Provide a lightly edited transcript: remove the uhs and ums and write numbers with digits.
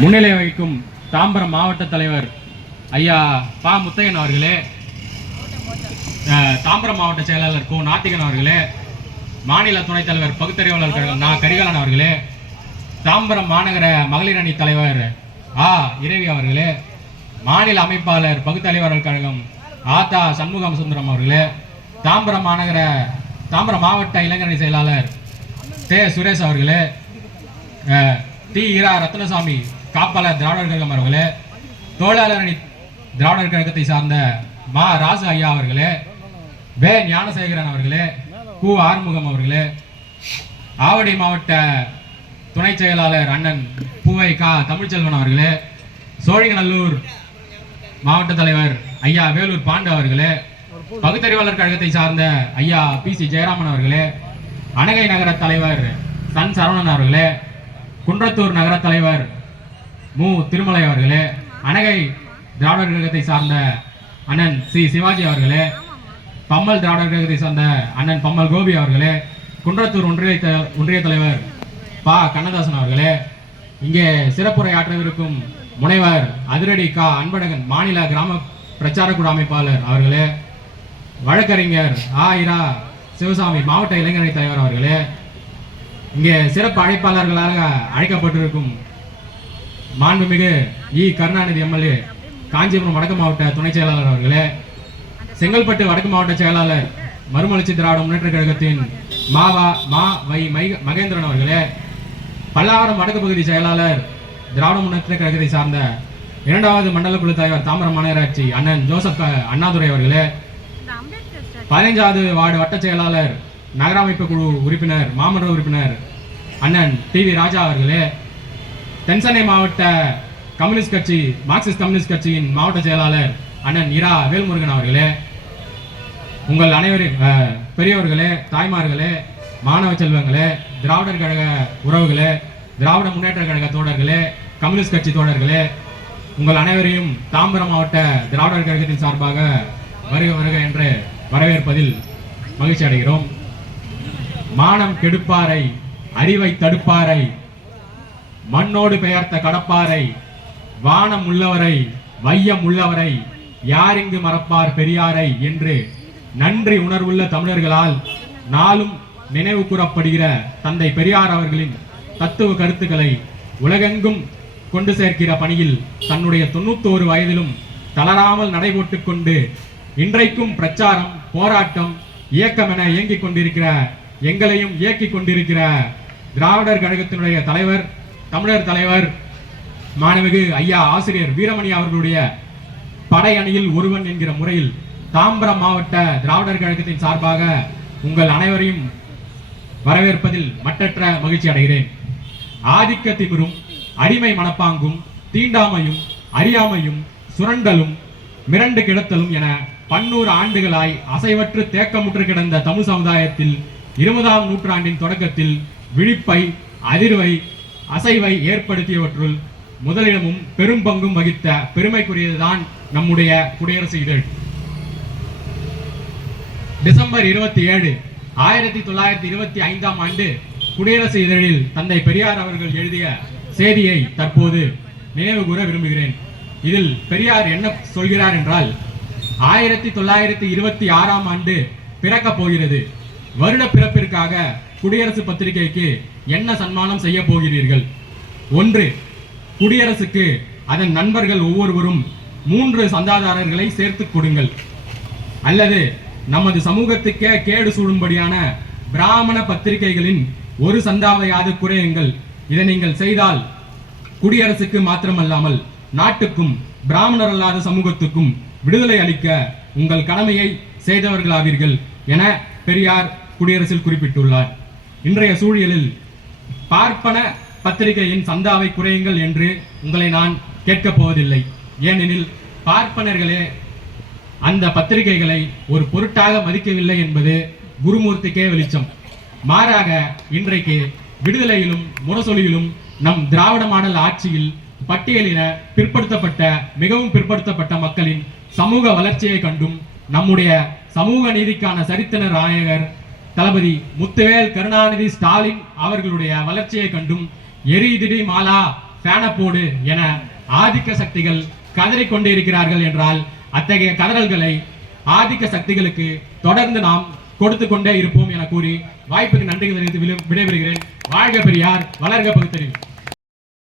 முன்னிலை வகிக்கும் தாம்பரம் மாவட்ட தலைவர் ஐயா பா முத்தையன் அவர்களே, தாம்பரம் மாவட்ட செயலாளர் கு நாத்திகன் அவர்களே, மாநில துணைத் தலைவர் பகுத்தறிவாளர் நா கரிகாலன் அவர்களே, தாம்பரம் மாநகர மகளிர் அணி தலைவர் ஆ இறைவி அவர்களே, மாநில அமைப்பாளர் பகுத்தறிவாளர் கழகம் ஆத்தா சண்முகம் சுந்தரம் அவர்களே, தாம்பரம் மாவட்ட இளைஞரணி செயலாளர் தே சுரேஷ் அவர்களே, தி இரா ரத்னசாமி காப்பாளர் திராவிடர் கழகம் அவர்களே, தோழர் அணி திராவிடர் கழகத்தை சார்ந்த மா ராசு ஐயா அவர்களே, வே ஞானசேகரன் அவர்களே, கு ஆறுமுகம் அவர்களே, ஆவடி மாவட்ட துணை செயலாளர் அண்ணன் பூவை கா தமிழ்ச்செல்வன் அவர்களே, சோழிங்கநல்லூர் மாவட்ட தலைவர் ஐயா வேலூர் பாண்டு அவர்களே, பகுத்தறிவாளர் கழகத்தை சார்ந்த ஐயா PC ஜெயராமன் அவர்களே, அணகை நகர தலைவர் சன் சரவணன் அவர்களே, குன்றத்தூர் நகர தலைவர் மு திருமலை அவர்களே, அணகை திராவிடர் கழகத்தை சார்ந்த அண்ணன் சி சிவாஜி அவர்களே, பம்மல் திராவிடர் கழகத்தை சார்ந்த அண்ணன் பம்மல் கோபி அவர்களே, குன்றத்தூர் ஒன்றிய தலைவர் பா கண்ணதாசன் அவர்களே, இங்கே சிறப்புரை ஆற்றவிருக்கும் முனைவர் அதிரடி கா அன்பழகன் மாநில கிராம பிரச்சார குழு அமைப்பாளர் அவர்களே, வழக்கறிஞர் ஆ இரா சிவசாமி மாவட்ட இளைஞரணி தலைவர் அவர்களே, இங்கே சிறப்பு அழைப்பாளர்களாக அழைக்கப்பட்டிருக்கும் மாண்புமிகு இ கருணாநிதி MLA காஞ்சிபுரம் வடக்கு மாவட்ட துணை செயலாளர் அவர்களே, செங்கல்பட்டு வடக்கு மாவட்ட செயலாளர் மறுமலர்ச்சி திராவிட முன்னேற்ற கழகத்தின் மகேந்திரன் அவர்களே, பல்லாவரம் வடக்கு பகுதி செயலாளர் திராவிட முன்னேற்ற கழகத்தை சார்ந்த 2வது மண்டல குழு தலைவர் தாம்பரம் மாநகராட்சி அண்ணன் ஜோசப் அண்ணாதுரை அவர்களே, 15வது வார்டு வட்ட செயலாளர் நகராமைப்பு குழு உறுப்பினர் மாமன்ற உறுப்பினர் அண்ணன் TV ராஜா அவர்களே, தென்சென்னை மாவட்ட மார்க்சிஸ்ட் கம்யூனிஸ்ட் கட்சியின் மாவட்ட செயலாளர் அண்ணன் இரா வேல்முருகன் அவர்களே, உங்கள் அனைவரின் பெரியவர்களே, தாய்மார்களே, மாணவ செல்வங்களே, திராவிடர் கழக உறவுகளே, திராவிட முன்னேற்ற கழக தோழர்களே, கம்யூனிஸ்ட் கட்சி தோழர்களே, உங்கள் அனைவரையும் தாம்பரம் மாவட்ட திராவிடர் கழகத்தின் சார்பாக வருக வருக என்று வரவேற்பதில் மகிழ்ச்சி அடைகிறோம். மானம் கெடுப்பாரை, அறிவை தடுப்பாரை, மண்ணோடு பெயர்த்த கடப்பாரை, வானம் உள்ளவரை, வையம் உள்ளவரை, யார் இங்கு மறப்பார் பெரியாரை என்று நன்றி உணர்வுள்ள தமிழர்களால் நாளும் நினைவு கூறப்படுகிற தந்தை பெரியார் அவர்களின் தத்துவ கருத்துக்களை உலகெங்கும் கொண்டு சேர்க்கிற பணியில் தன்னுடைய 91 வயதிலும் தளராமல் நடைபோட்டுக் கொண்டு இன்றைக்கும் பிரச்சாரம், போராட்டம், இயக்கம் என இயங்கிக் கொண்டிருக்கிற எங்களையும் இயக்கிக் கொண்டிருக்கிற திராவிடர் கழகத்தினுடைய தலைவர், தமிழர் தலைவர் மாண்புமிகு ஐயா ஆசிரியர் வீரமணி அவர்களுடைய படை அணியில் ஒருவன் என்கிற முறையில் தாம்பரம் மாவட்ட திராவிடர் கழகத்தின் சார்பாக உங்கள் அனைவரையும் வரவேற்பதில் மட்டற்ற மகிழ்ச்சி அடைகிறேன். ஆதிக்க திமிரும், அடிமை மனப்பாங்கும், தீண்டாமையும், அறியாமையும், சுரண்டலும், மிரண்டு கிடத்தலும் என 100 ஆண்டுகளாய் அசைவற்று தேக்கமுற்று கிடந்த தமிழ் சமுதாயத்தில் 20ஆம் நூற்றாண்டின் தொடக்கத்தில் விழிப்பை, அதிர்வை, அசைவை ஏற்படுத்தியவற்றுள் முதலிடமும் பெரும் பங்கும் வகித்த பெருமைக்குரியதுதான் நம்முடைய குடியரசு இதழ். டிசம்பர் 27, 1925ஆம் ஆண்டு குடியரசு இதழில் தந்தை பெரியார் அவர்கள் எழுதிய செய்தியை தற்போது நினைவு கூற விரும்புகிறேன். இதில் பெரியார் என்ன சொல்கிறார் என்றால், 1926ஆம் ஆண்டு பிறக்கப் போகிறது. வருட பிறப்பிற்காக குடியரசு பத்திரிகைக்கு என்ன சன்மானம் செய்ய போகிறீர்கள்? 1. குடியரசுக்கு அதன் நண்பர்கள் ஒவ்வொருவரும் 3 சந்தாதாரர்களை சேர்த்து கொடுங்கள். அல்லது நமது சமூகத்துக்கே கேடு சூழும்படியான பிராமண பத்திரிகைகளின் ஒரு சந்தாவையாவது குறையுங்கள். இதை நீங்கள் செய்தால் குடியரசுக்கு மாத்திரமல்லாமல் நாட்டுக்கும் பிராமணர் அல்லாத சமூகத்துக்கும் விடுதலை அளிக்க உங்கள் கடமையை செய்தவர்களாவீர்கள் என பெரியார் குடியரசில் குறிப்பிட்டுள்ளார். இன்றைய சூழலில் பார்ப்பன பத்திரிகையின் சந்தாவை குறையுங்கள் என்று உங்களை நான் கேட்கப் போவதில்லை. ஏனெனில் பார்ப்பனர்களே அந்த பத்திரிகைகளை ஒரு பொருட்டாக மதிக்கவில்லை என்பது குருமூர்த்திக்கே வெளிச்சம். மாறாக இன்றைக்கு விடுதலையிலும் முரசொலியிலும் நம் திராவிட மாடல் ஆட்சியில் பட்டியலின பிற்படுத்தப்பட்ட, மிகவும் பிற்படுத்தப்பட்ட மக்களின் சமூக வளர்ச்சியை கண்டும் நம்முடைய சமூக நீதிக்கான சரித்திர நாயகர் தளபதி முத்துவேல் கருணாநிதி ஸ்டாலின் அவர்களுடைய வளர்ச்சியை கண்டும் எரிதிடி மாலா ஃபேனை போடு என ஆதிக்க சக்திகள் கதறிக்கொண்டே இருக்கிறார்கள் என்றால் அத்தகைய கதறல்களை ஆதிக்க சக்திகளுக்கு தொடர்ந்து நாம் கொடுத்து கொண்டே இருப்போம் என கூறி வாய்ப்புக்கு நன்றி தெரிவித்து விடைபெறுகிறேன். வாழ்க பெரியார், வளர்க பகுத்தறிவு.